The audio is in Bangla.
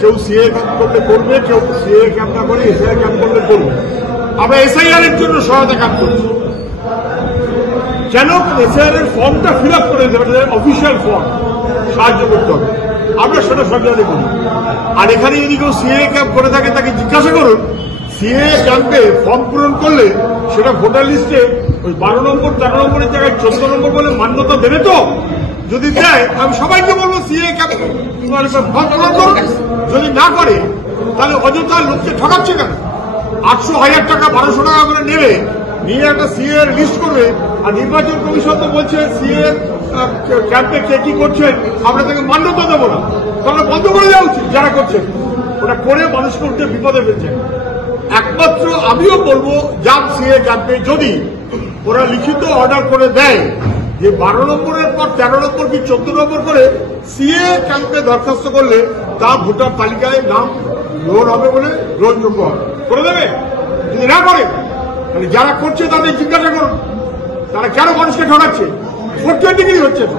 কেউ সিএ ক্যাম্প করলে করবে, কেউ সিএ ক্যাম্প না করে এসআইআর ক্যাম্প করলে করবে। আমরা এসআইআর এর জন্য সহায়তা ক্যাম্প করছি। কেন? এসআইআর এর ফর্মটা ফিল আপ করে দেবে, অফিসিয়াল ফর্ম, সাহায্য করতে হবে। আমরা সেটা সরকারে করি। আর এখানে যদি কেউ সিএ ক্যাম্প করে থাকে তাকে জিজ্ঞাসা করুন, সিএ ক্যাম্পে ফর্ম পূরণ করলে সেটা ভোটার লিস্টে ওই 12 নম্বর 13 নম্বরের জায়গায় 14 নম্বর বলে মান্যতা দেবে তো? যদি দেয় আমি সবাইকে বলবো সিএ ক্যাম্প ফর্ম পূরণ করুন। যদি না করে তাহলে অযথা লোককে ঠকাচ্ছে কেন? 800,000 টাকা 1200 টাকা করে নেবে, নিয়ে একটা সিএ এর লিস্ট করবে, আর নির্বাচন কমিশন তো বলছে সিএ ক্যাম্পে কে কি করছেন আমরা তাকে মান্যতা দেবো না। তাহলে বন্ধ করে দেওয়া উচিত যারা করছেন। ওটা করে মানুষকে উঠে বিপদে ফেলছেন। একমাত্র আমিও বলবো যাক সিএ ক্যাম্পে যদি ওরা লিখিত অর্ডার করে দেয় যে 12 নম্বরের পর 13 নম্বর কি 14 নম্বর করে সিএ ক্যাম্পে দরখাস্ত করলে তা ভোটার তালিকায় নাম গ্রহণ হবে বলে গ্রহণযোগ্য হবে, করে দেবে। যদি না করে তাহলে যারা করছে তাদের জিজ্ঞাসা করুন তারা কেন মানুষকে ঠকাচ্ছে। 420 হচ্ছে তো।